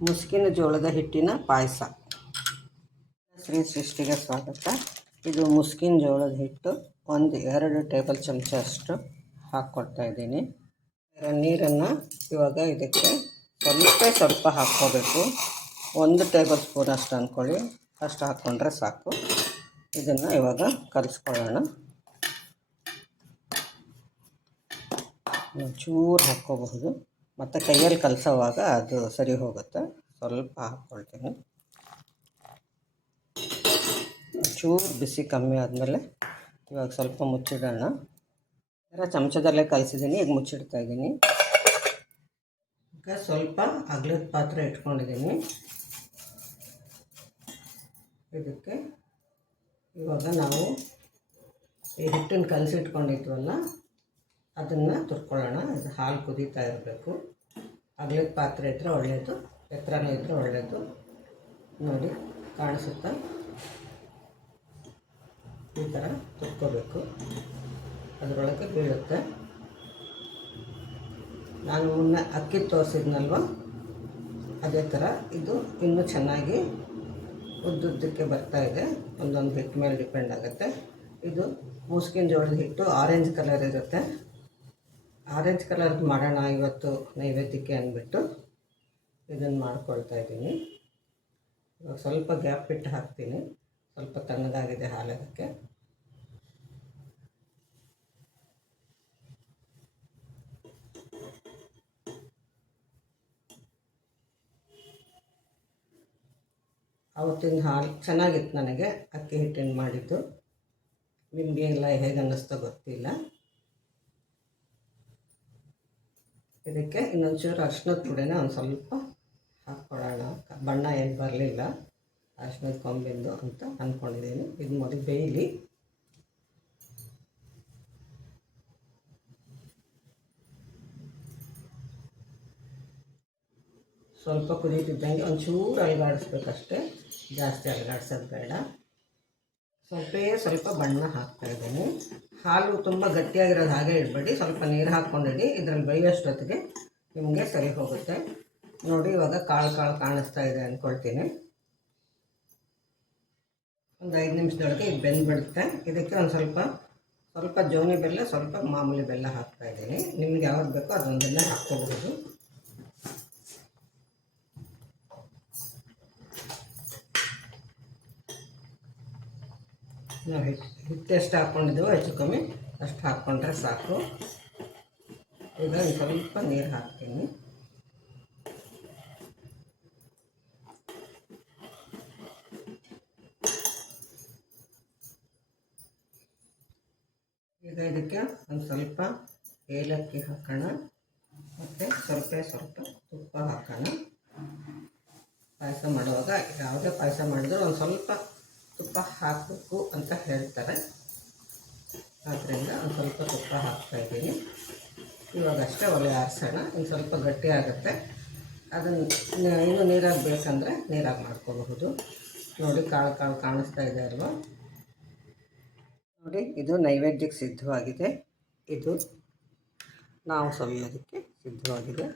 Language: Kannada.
ಮುಸ್ಕಿನ ಜೋಳದ ಹಿಟ್ಟಿನ ಪಾಯಸ. ಶ್ರೀ ಸೃಷ್ಟಿಗೆ ಸ್ವಾಗತ. ಇದು ಮುಸ್ಕಿನ ಜೋಳದ ಹಿಟ್ಟು. ಒಂದು, ಎರಡು ಟೇಬಲ್ ಚಮಚ ಅಷ್ಟು ಹಾಕ್ಕೊಡ್ತಾ ಇದ್ದೀನಿ. ನೀರನ್ನು ಇವಾಗ ಇದಕ್ಕೆ ಸ್ವಲ್ಪ ಸ್ವಲ್ಪ ಹಾಕ್ಕೋಬೇಕು. ಒಂದು ಟೇಬಲ್ ಸ್ಪೂನ್ ಅಷ್ಟು ಅಂದ್ಕೊಳ್ಳಿ ಅಷ್ಟು ಹಾಕ್ಕೊಂಡ್ರೆ ಸಾಕು. ಇದನ್ನು ಇವಾಗ ಕಲಿಸ್ಕೊಳ್ಳೋಣ. ಚೂರು ಹಾಕ್ಕೋಬಹುದು. ಮತ್ತು ಕೈಯಲ್ಲಿ ಕಲಸೋವಾಗ ಅದು ಸರಿ ಹೋಗುತ್ತೆ. ಸ್ವಲ್ಪ ಹಾಕ್ಕೊಳ್ತೀನಿ. ಚೂರು ಬಿಸಿ ಕಮ್ಮಿ ಆದಮೇಲೆ ಇವಾಗ ಸ್ವಲ್ಪ ಮುಚ್ಚಿಡೋಣ. ಅದರ ಚಮಚದಲ್ಲೇ ಕಲಸಿದ್ದೀನಿ, ಈಗ ಮುಚ್ಚಿಡ್ತಾ ಇದ್ದೀನಿ. ಈಗ ಸ್ವಲ್ಪ ಅಗ್ಲದ ಪಾತ್ರೆ ಇಟ್ಕೊಂಡಿದ್ದೀನಿ. ಇದಕ್ಕೆ ಇವಾಗ ನಾವು ಈ ಹಿಟ್ಟನ್ನು ಕಲಸಿಟ್ಕೊಂಡಿದ್ವಲ್ಲ ಅದನ್ನು ತುರ್ಕೊಳ್ಳೋಣ. ಅದು ಹಾಲು ಕುದೀತಾ ಇರಬೇಕು. ಅಗ್ಲದ ಪಾತ್ರೆ ಇದ್ದರೆ ಒಳ್ಳೆಯದು ಎತ್ತರನೇ ಇದ್ದರೆ ಒಳ್ಳೆಯದು ನೋಡಿ, ಕಾಣಿಸುತ್ತಾ? ಈ ಥರ ತುರ್ಕೋಬೇಕು. ಅದರೊಳಗೆ ಬೀಳುತ್ತೆ. ನಾನು ಮುನ್ನ ಅಕ್ಕಿ ತೋರಿಸಿದ್ನಲ್ವ? ಅದೇ ಥರ ಇದು ಇನ್ನೂ ಚೆನ್ನಾಗಿ ಉದ್ದುದ್ದಕ್ಕೆ ಬರ್ತಾ ಇದೆ. ಒಂದೊಂದು ಹಿಟ್ಟು ಮೇಲೆ ಡಿಪೆಂಡ್ ಆಗುತ್ತೆ. ಇದು ಮೂಸ್ಕಿನ ಜೋಳದ ಹಿಟ್ಟು ಆರೆಂಜ್ ಕಲರ್ ಇರುತ್ತೆ. ಆರೆಂಜ್ ಕಲರ್ದು ಮಾಡೋಣ ಇವತ್ತು ನೈವೇದ್ಯಕ್ಕೆ ಅಂದ್ಬಿಟ್ಟು ಇದನ್ನು ಮಾಡ್ಕೊಳ್ತಾ ಇದ್ದೀನಿ. ಇವಾಗ ಸ್ವಲ್ಪ ಗ್ಯಾಪ್ ಬಿಟ್ಟು ಹಾಕ್ತೀನಿ. ಸ್ವಲ್ಪ ತಣ್ಣಗಾಗಿದೆ ಹಾಲದಕ್ಕೆ. ಅವತ್ತಿನ ಹಾಲು ಚೆನ್ನಾಗಿತ್ತು ನನಗೆ. ಅಕ್ಕಿ ಹಿಟ್ಟಿನ ಮಾಡಿದ್ದು. ನಿಮಗೆ ಎಲ್ಲ ಹೇಗೆ ಅನ್ನಿಸ್ತೋ ಗೊತ್ತಿಲ್ಲ. ಇದಕ್ಕೆ ಇನ್ನೊಂಚೂರು ಅರ್ಶಿನದ ಪುಡಿನ ಒಂದು ಸ್ವಲ್ಪ ಹಾಕ್ಕೊಳ್ಳೋಣ ಬಣ್ಣ ಏನು ಬರಲಿಲ್ಲ. ಅರ್ಶಿನದ ಕೊಂಬಿಂದು ಅಂತ ಅಂದ್ಕೊಂಡಿದ್ದೀನಿ ಇದು ಮೊದಲು ಬೇಯಲಿ. ಸ್ವಲ್ಪ ಕುದೀತಿದ್ದಂಗೆ ಒಂಚೂರು ಅಲಗಾಡಿಸ್ಬೇಕಷ್ಟೇ. ಜಾಸ್ತಿ ಅಲಗಾಡ್ಸೋದು ಬೇಡ. ಸ್ವಲ್ಪೇ ಸ್ವಲ್ಪ ಬಣ್ಣ ಹಾಕ್ತಾ ಇದ್ದೀನಿ. ಹಾಲು ತುಂಬ ಗಟ್ಟಿಯಾಗಿರೋದು ಹಾಗೆ ಇಡಬೇಡಿ. ಸ್ವಲ್ಪ ನೀರು ಹಾಕ್ಕೊಂಡಿಡಿ. ಇದರಲ್ಲಿ ಬೇಯೋಷ್ಟೊತ್ತಿಗೆ ನಿಮಗೆ ಸರಿ ಹೋಗುತ್ತೆ. ನೋಡಿ, ಇವಾಗ ಕಾಳು ಕಾಳು ಕಾಣಿಸ್ತಾ ಇದೆ ಅಂದ್ಕೊಳ್ತೀನಿ ಒಂದು ಐದು ನಿಮಿಷದೊಳಗೆ ಇದು ಬೆಂದ್ಬಿಡುತ್ತೆ. ಇದಕ್ಕೆ ಒಂದು ಸ್ವಲ್ಪ ಸ್ವಲ್ಪ ಜೋನಿ ಬೆಲ್ಲ, ಸ್ವಲ್ಪ ಮಾಮೂಲಿ ಬೆಲ್ಲ ಹಾಕ್ತಾ ಇದ್ದೀನಿ. ನಿಮ್ಗೆ ಯಾವ್ದು ಬೇಕೋ ಅದೊಂದೆಲ್ಲ ಹಾಕ್ಕೋಬಹುದು. ನಾವು ಹಿಟ್ಟು ಹಿಟ್ಟು ಎಷ್ಟು ಹಾಕ್ಕೊಂಡಿದ್ದೆವೋ ಹೆಚ್ಚು ಕಮ್ಮಿ, ಅಷ್ಟು ಹಾಕ್ಕೊಂಡ್ರೆ ಸಾಕು. ಈಗ ಒಂದು ಸ್ವಲ್ಪ ನೀರು ಹಾಕ್ತೀನಿ. ಈಗ ಇದಕ್ಕೆ ಒಂದು ಸ್ವಲ್ಪ ಏಲಕ್ಕಿ ಹಾಕೋಣ. ಮತ್ತು ಸ್ವಲ್ಪ ಸ್ವಲ್ಪ ತುಪ್ಪ ಹಾಕೋಣ. ಪಾಯಸ ಮಾಡುವಾಗ ಯಾವುದೇ ಪಾಯಸ ಮಾಡಿದ್ರು ಒಂದು ಸ್ವಲ್ಪ ತುಪ್ಪ ಹಾಕಬೇಕು ಅಂತ ಹೇಳ್ತಾರೆ. ಆದ್ದರಿಂದ ಒಂದು ಸ್ವಲ್ಪ ತುಪ್ಪ ಹಾಕ್ತಾಯಿದ್ದೀನಿ ಇವಾಗ ಅಷ್ಟೇ ಒಲೆ ಆರಿಸೋಣ, ಒಂದು ಸ್ವಲ್ಪ ಗಟ್ಟಿ ಆಗುತ್ತೆ. ಅದನ್ನು ಇನ್ನೂ ನೀರಾಗಿ ಬೇಕಂದರೆ ನೀರಾಗಿ ಮಾಡ್ಕೋಬಹುದು. ನೋಡಿ ಕಾಳು ಕಾಳು ಕಾಣಿಸ್ತಾ ಇದೆ ಅಲ್ವಾ? ನೋಡಿ, ಇದು ನೈವೇದ್ಯಕ್ಕೆ ಸಿದ್ಧವಾಗಿದೆ. ಇದು ನಾವು ಸವಿಯೋದಕ್ಕೆ ಸಿದ್ಧವಾಗಿದೆ.